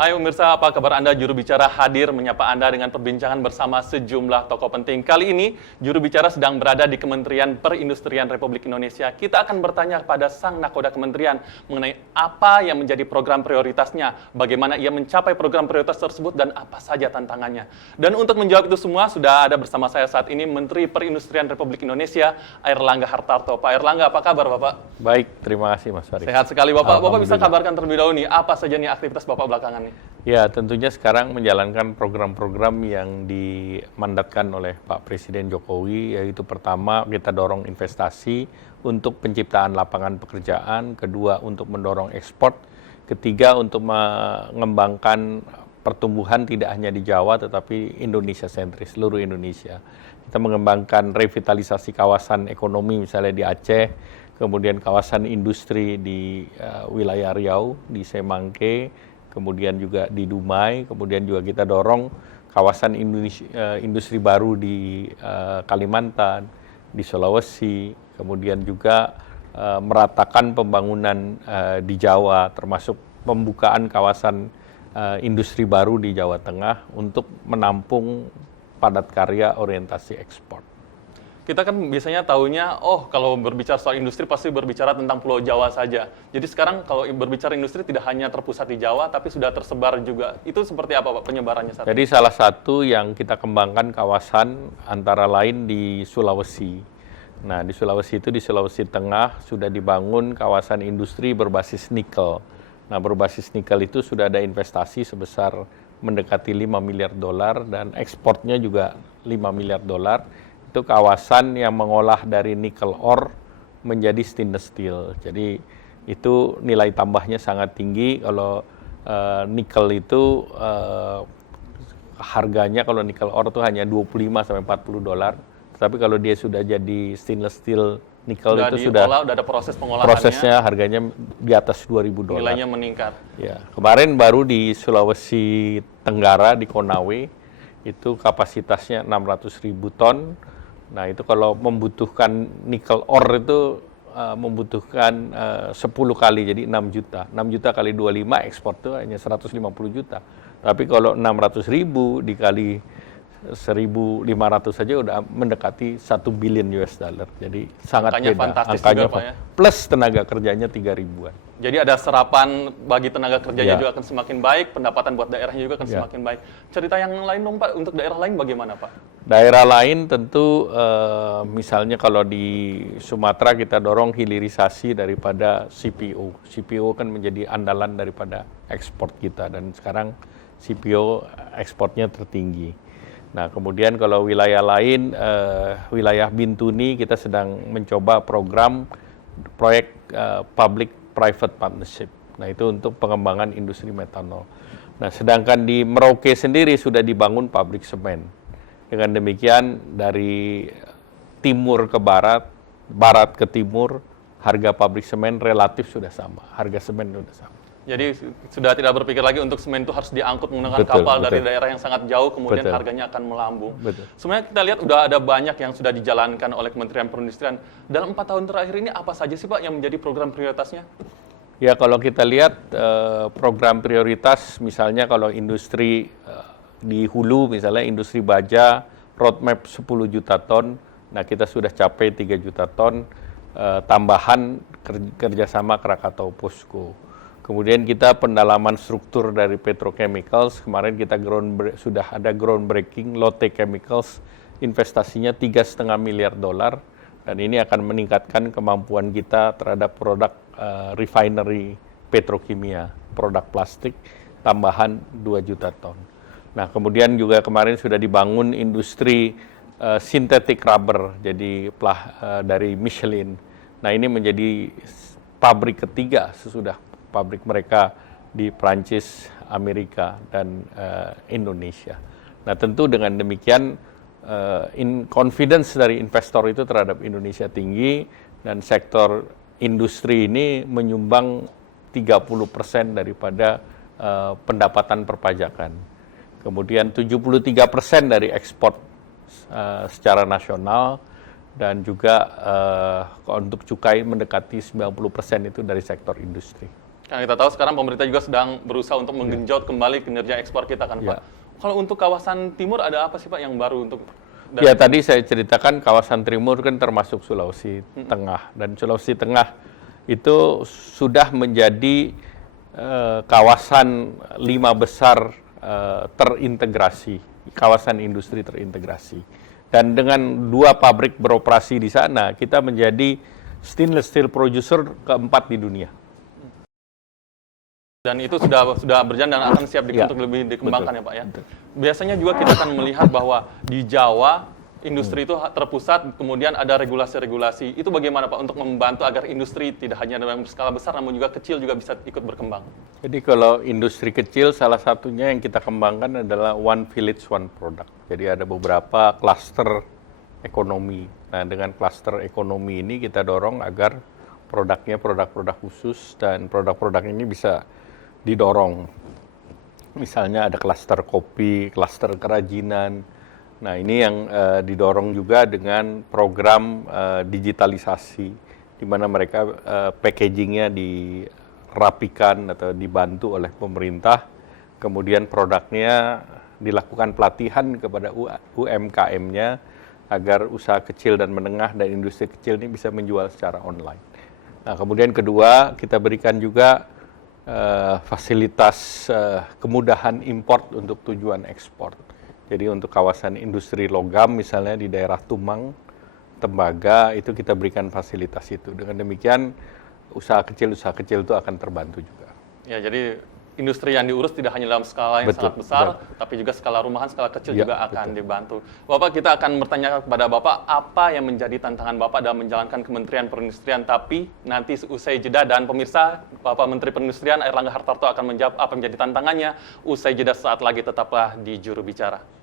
Hai pemirsa, apa kabar Anda? Juru bicara hadir menyapa Anda dengan perbincangan bersama sejumlah tokoh penting. Kali ini, juru bicara sedang berada di Kementerian Perindustrian Republik Indonesia. Kita akan bertanya kepada sang nakoda kementerian mengenai apa yang menjadi program prioritasnya, bagaimana ia mencapai program prioritas tersebut, dan apa saja tantangannya. Dan untuk menjawab itu semua, sudah ada bersama saya saat ini Menteri Perindustrian Republik Indonesia, Airlangga Hartarto. Pak Airlangga, apa kabar Bapak? Baik, terima kasih Mas Farid. Sehat sekali Bapak. Bapak bisa kabarkan terlebih dahulu nih, apa saja nih aktivitas Bapak belakangan nih? Ya, tentunya sekarang menjalankan program-program yang dimandatkan oleh Pak Presiden Jokowi, yaitu pertama kita dorong investasi untuk penciptaan lapangan pekerjaan, kedua untuk mendorong ekspor, ketiga untuk mengembangkan pertumbuhan tidak hanya di Jawa tetapi Indonesia sentris, seluruh Indonesia. Kita mengembangkan revitalisasi kawasan ekonomi misalnya di Aceh, kemudian kawasan industri di wilayah Riau, di Semangke, kemudian juga di Dumai, kemudian juga kita dorong kawasan industri baru di Kalimantan, di Sulawesi, kemudian juga meratakan pembangunan di Jawa, termasuk pembukaan kawasan industri baru di Jawa Tengah untuk menampung padat karya orientasi ekspor. Kita kan biasanya tahunya, kalau berbicara soal industri pasti berbicara tentang Pulau Jawa saja. Jadi sekarang kalau berbicara industri tidak hanya terpusat di Jawa, tapi sudah tersebar juga. Itu seperti apa Pak penyebarannya saat ini? Jadi salah satu yang kita kembangkan kawasan antara lain di Sulawesi. Nah di Sulawesi itu, di Sulawesi Tengah sudah dibangun kawasan industri berbasis nikel. Nah berbasis nikel itu sudah ada investasi sebesar mendekati 5 miliar dolar dan ekspornya juga 5 miliar dolar. Itu kawasan yang mengolah dari nikel ore menjadi stainless steel. Jadi itu nilai tambahnya sangat tinggi. Kalau nikel itu harganya kalau nikel ore itu hanya 25 sampai 40 dolar. Tapi kalau dia sudah jadi stainless steel nikel itu sudah ada proses pengolahannya. Prosesnya harganya di atas 2.000 dolar. Nilainya meningkat. Ya, kemarin baru di Sulawesi Tenggara di Konawe itu kapasitasnya 600.000 ton. Nah itu kalau membutuhkan nikel ore itu membutuhkan 10 kali, jadi 6 juta. 6 juta kali 25 ekspor itu hanya 150 juta. Tapi kalau 600.000 dikali 1.500 saja udah mendekati 1 billion US dollar. Jadi sangat angkanya beda. Fantastis Angkanya juga, Pak, ya? Plus tenaga kerjanya 3.000-an. Jadi ada serapan bagi tenaga kerjanya juga akan semakin baik, pendapatan buat daerahnya juga akan semakin baik. Cerita yang lain dong Pak, untuk daerah lain bagaimana Pak? Daerah lain tentu misalnya kalau di Sumatera kita dorong hilirisasi daripada CPO. CPO kan menjadi andalan daripada ekspor kita dan sekarang CPO ekspornya tertinggi. Nah kemudian kalau wilayah lain, wilayah Bintuni kita sedang mencoba proyek public-private partnership. Nah itu untuk pengembangan industri metanol. Nah sedangkan di Merauke sendiri sudah dibangun pabrik semen. Dengan demikian dari timur ke barat, barat ke timur, harga pabrik semen relatif sudah sama. Harga semen sudah sama. Jadi sudah tidak berpikir lagi untuk semen itu harus diangkut menggunakan kapal dari daerah yang sangat jauh, kemudian harganya akan melambung. Sebenarnya kita lihat udah ada banyak yang sudah dijalankan oleh Kementerian Perindustrian. Dalam 4 tahun terakhir ini apa saja sih Pak yang menjadi program prioritasnya? Ya kalau kita lihat program prioritas, misalnya kalau industri di hulu, misalnya industri baja, roadmap 10 juta ton, nah kita sudah capai 3 juta ton, tambahan kerjasama Krakatau Posko. Kemudian kita pendalaman struktur dari petrochemicals, kemarin kita sudah ada groundbreaking, Lotte Chemicals, investasinya 3,5 miliar dolar, dan ini akan meningkatkan kemampuan kita terhadap produk refinery petrokimia, produk plastik, tambahan 2 juta ton. Nah kemudian juga kemarin sudah dibangun industri synthetic rubber, jadi dari Michelin. Nah ini menjadi pabrik ketiga sesudah pabrik mereka di Prancis, Amerika, dan Indonesia. Nah tentu dengan demikian confidence dari investor itu terhadap Indonesia tinggi dan sektor industri ini menyumbang 30% daripada pendapatan perpajakan. Kemudian 73% dari ekspor secara nasional dan juga untuk cukai mendekati 90% itu dari sektor industri. Yang kita tahu sekarang pemerintah juga sedang berusaha untuk menggenjot kembali kinerja ekspor kita kan Pak. Ya. Kalau untuk kawasan timur ada apa sih Pak yang baru untuk Ya tadi saya ceritakan kawasan timur kan termasuk Sulawesi Tengah, dan Sulawesi Tengah itu sudah menjadi kawasan 5 besar terintegrasi, kawasan industri terintegrasi. Dan dengan 2 pabrik beroperasi di sana, kita menjadi stainless steel producer keempat di dunia. Dan itu sudah berjalan dan akan siap untuk lebih dikembangkan ya Pak ya. Biasanya juga kita akan melihat bahwa di Jawa industri itu terpusat, kemudian ada regulasi-regulasi. Itu bagaimana Pak untuk membantu agar industri tidak hanya dalam skala besar namun juga kecil juga bisa ikut berkembang? Jadi kalau industri kecil salah satunya yang kita kembangkan adalah One Village One Product. Jadi ada beberapa klaster ekonomi. Nah, dengan klaster ekonomi ini kita dorong agar produknya produk-produk khusus dan produk-produk ini bisa didorong. Misalnya ada klaster kopi, klaster kerajinan. Nah, ini yang didorong juga dengan program digitalisasi, di mana mereka packagingnya dirapikan atau dibantu oleh pemerintah, kemudian produknya dilakukan pelatihan kepada UMKM-nya agar usaha kecil dan menengah dan industri kecil ini bisa menjual secara online. Nah, kemudian kedua, kita berikan juga fasilitas kemudahan import untuk tujuan ekspor. Jadi untuk kawasan industri logam misalnya di daerah Tumang, tembaga, itu kita berikan fasilitas itu. Dengan demikian usaha kecil itu akan terbantu juga. Ya, jadi industri yang diurus tidak hanya dalam skala yang sangat besar, tapi juga skala rumahan, skala kecil juga akan dibantu. Bapak, kita akan bertanya kepada Bapak apa yang menjadi tantangan Bapak dalam menjalankan Kementerian Perindustrian, tapi nanti usai jeda, dan pemirsa, Bapak Menteri Perindustrian Airlangga Hartarto akan menjawab apa menjadi tantangannya usai jeda. Saat lagi tetaplah di Juru Bicara.